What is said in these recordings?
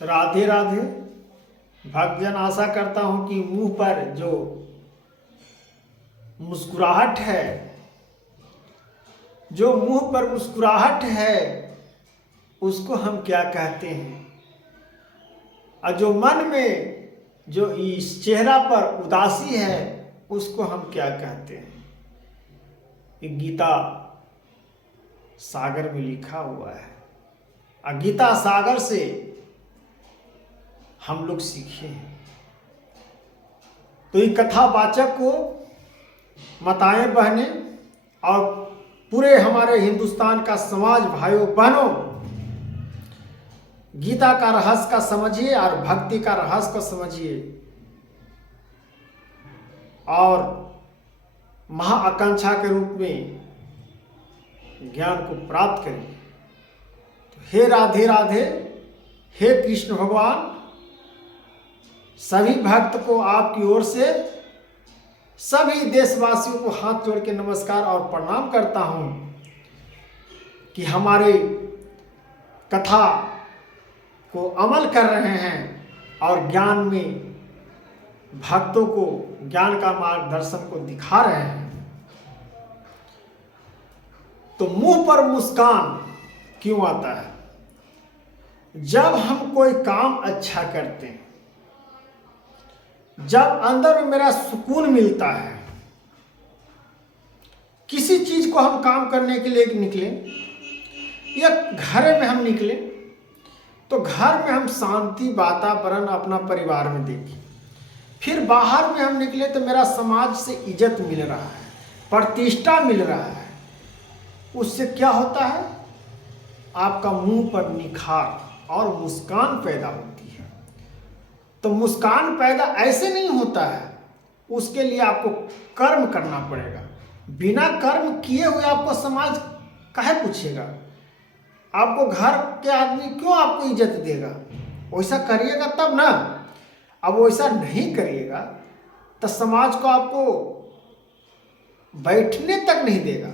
राधे राधे। भक्तजन, आशा करता हूं कि मुंह पर जो मुस्कुराहट है, उसको हम क्या कहते हैं, और जो मन में जो इस चेहरा पर उदासी है उसको हम क्या कहते हैं। ये गीता सागर में लिखा हुआ है और गीता सागर से हम लोग सीखे हैं। तो ये कथावाचक को माताएं बहनें और पूरे हमारे हिंदुस्तान का समाज भाइयों बहनों, गीता का रहस्य का समझिए और भक्ति का रहस्य का समझिए और महाआकांक्षा के रूप में ज्ञान को प्राप्त करिए। तो हे राधे राधे, हे कृष्ण भगवान, सभी भक्त को आपकी ओर से सभी देशवासियों को हाथ जोड़ के नमस्कार और प्रणाम करता हूं कि हमारे कथा को अमल कर रहे हैं और ज्ञान में भक्तों को ज्ञान का मार्गदर्शन को दिखा रहे हैं। तो मुंह पर मुस्कान क्यों आता है? जब हम कोई काम अच्छा करते हैं, जब अंदर में मेरा सुकून मिलता है, किसी चीज को हम काम करने के लिए निकले या घर में हम निकले तो घर में हम शांति वातावरण अपना परिवार में देखें, फिर बाहर में हम निकले तो मेरा समाज से इज्जत मिल रहा है, प्रतिष्ठा मिल रहा है। उससे क्या होता है? आपका मुंह पर निखार और मुस्कान पैदा होती है। तो मुस्कान पैदा ऐसे नहीं होता है, उसके लिए आपको कर्म करना पड़ेगा। बिना कर्म किए हुए आपको समाज काहे पूछेगा? आपको घर के आदमी क्यों आपको इज्जत देगा? वैसा करिएगा तब ना। अब वैसा नहीं करिएगा तो समाज को आपको बैठने तक नहीं देगा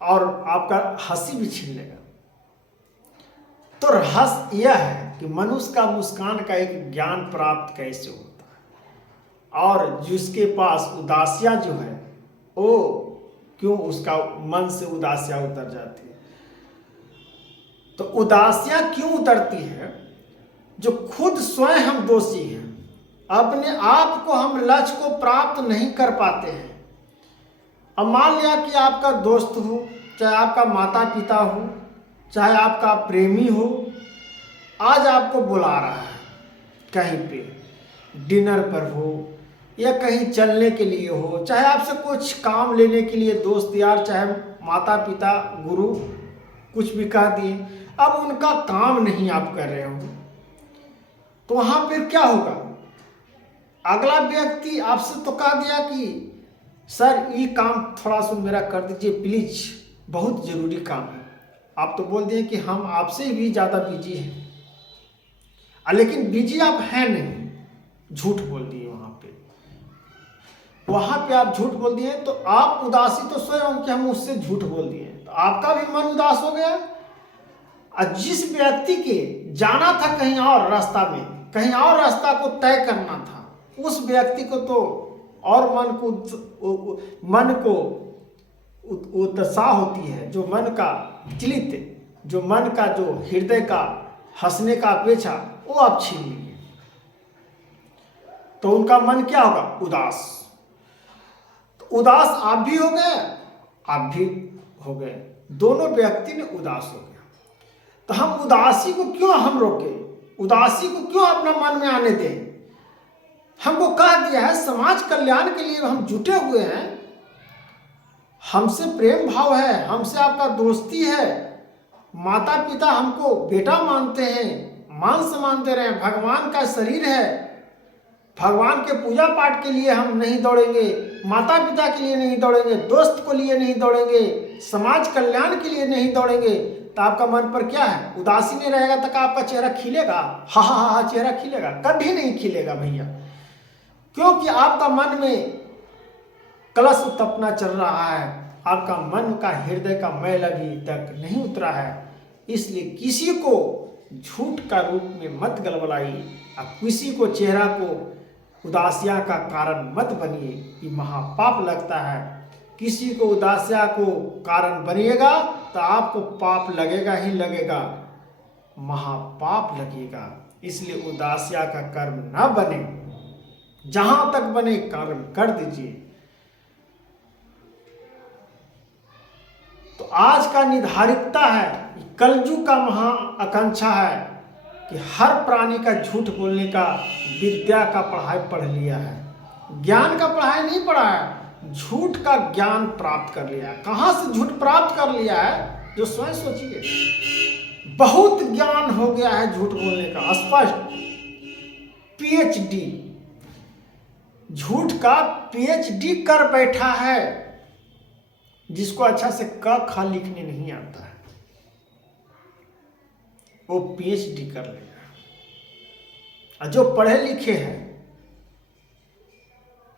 और आपका हंसी भी छीन लेगा। तो रहस्य यह है कि मनुष्य का मुस्कान का एक ज्ञान प्राप्त कैसे होता है और जिसके पास उदासियां जो है वो क्यों उसका मन से उदासियां उतर जाती है। तो उदासियां क्यों उतरती है? जो खुद स्वयं हम दोषी हैं, अपने आप को हम लक्ष्य को प्राप्त नहीं कर पाते हैं। अब मान लिया कि आपका दोस्त हो, चाहे आपका माता पिता हो, चाहे आपका प्रेमी हो, आज आपको बुला रहा है कहीं पे डिनर पर हो या कहीं चलने के लिए हो, चाहे आपसे कुछ काम लेने के लिए दोस्त यार, चाहे माता पिता गुरु कुछ भी कह दिए, अब उनका काम नहीं आप कर रहे हो तो वहां पर क्या होगा? अगला व्यक्ति आपसे तो कह दिया कि सर ये काम थोड़ा सा मेरा कर दीजिए प्लीज, बहुत जरूरी काम है। आप तो बोल दिए कि हम आपसे भी ज़्यादा बिजी हैं, लेकिन बिजी आप हैं नहीं, झूठ बोल दिए। वहां पे आप झूठ बोल दिए तो आप उदासी तो स्वयं कि हम उससे झूठ बोल दिए, तो आपका भी मन उदास हो गया। और जिस व्यक्ति के जाना था कहीं और रास्ता में, कहीं और रास्ता को तय करना था, उस व्यक्ति को तो और मन को उत्साह होती है, जो मन का चिलित, जो मन का जो हृदय का हंसने का अपेक्षा वो आप छीन लीजिए, तो उनका मन क्या होगा? उदास। तो उदास आप भी हो गए, आप भी हो गए, दोनों व्यक्ति ने उदास हो गया। तो हम उदासी को क्यों हम रोके? उदासी को क्यों अपना मन में आने दें? हमको कह दिया है समाज कल्याण के लिए हम जुटे हुए हैं, हमसे प्रेम भाव है, हमसे आपका दोस्ती है, माता पिता हमको बेटा मानते हैं, मान सम्मान दे रहे हैं, भगवान का शरीर है, भगवान के पूजा पाठ के लिए हम नहीं दौड़ेंगे, माता पिता के लिए नहीं दौड़ेंगे, दोस्त को लिए नहीं दौड़ेंगे, समाज कल्याण के लिए नहीं दौड़ेंगे, तो आपका मन पर क्या है? उदासी नहीं रहेगा तक आपका चेहरा खिलेगा? हा हा हा, चेहरा खिलेगा? कभी नहीं खिलेगा भैया, क्योंकि आपका मन में कलश तपना चल रहा है, आपका मन का हृदय का मैल अभी तक नहीं उतरा है। इसलिए किसी को झूठ का रूप में मत गलबलाई। अब किसी को चेहरा को उदासिया का कारण मत बनिए, ये महापाप लगता है। किसी को उदासिया को कारण बनिएगा तो आपको पाप लगेगा ही लगेगा, महापाप लगेगा। इसलिए उदासिया का कर्म न बने, जहां तक बने कर्म कर दीजिए। तो आज का निर्धारितता है, कलयुग का महा आकांक्षा है कि हर प्राणी का झूठ बोलने का विद्या का पढ़ाई पढ़ लिया है, ज्ञान का पढ़ाई नहीं पढ़ा है, झूठ का ज्ञान प्राप्त कर लिया। कहां से झूठ प्राप्त कर लिया है, जो स्वयं सोचिए। बहुत ज्ञान हो गया है झूठ बोलने का, स्पष्ट पीएचडी, झूठ का पीएचडी कर बैठा है। जिसको अच्छा से क ख लिखने नहीं आता है वो पीएचडी कर लेगा, और जो पढ़े लिखे हैं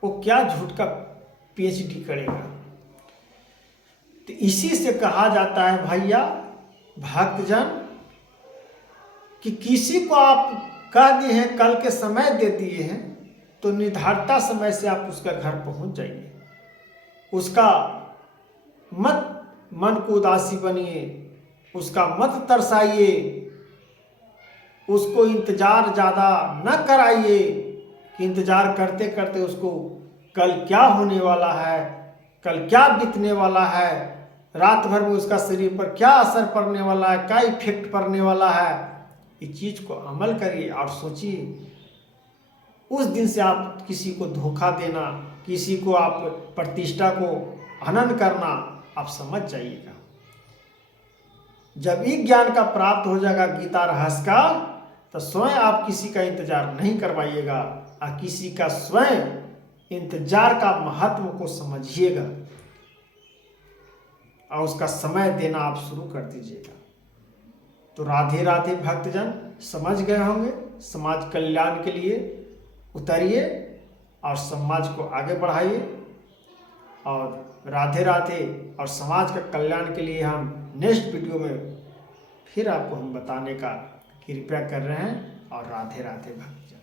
वो क्या झूठ का पीएचडी करेगा। तो इसी से कहा जाता है भैया भक्तजन कि किसी को आप कह दिए हैं, कल के समय दे दिए हैं, तो निर्धारित समय से आप उसका घर पहुंच जाइए। उसका मत मन को उदासी बनिए, उसका मत तरसाइए, उसको इंतजार ज़्यादा न कराइए कि इंतजार करते करते उसको कल क्या होने वाला है, कल क्या बीतने वाला है, रात भर में उसका शरीर पर क्या असर पड़ने वाला है, क्या इफेक्ट पड़ने वाला है। इस चीज़ को अमल करिए और सोचिए। उस दिन से आप किसी को धोखा देना, किसी को आप प्रतिष्ठा को हनन करना, आप समझ जाइएगा। जब एक ज्ञान का प्राप्त हो जाएगा गीता रहस्य का, तो स्वयं आप किसी का इंतजार नहीं करवाइएगा, और किसी का स्वयं इंतजार का महत्व को समझिएगा और उसका समय देना आप शुरू कर दीजिएगा। तो राधे राधे भक्तजन, समझ गए होंगे। समाज कल्याण के लिए उतरिए और समाज को आगे बढ़ाइए। और राधे राधे, और समाज का कल्याण के लिए हम नेक्स्ट वीडियो में फिर आपको हम बताने का कृपया कर रहे हैं। और राधे राधे भक्तजन।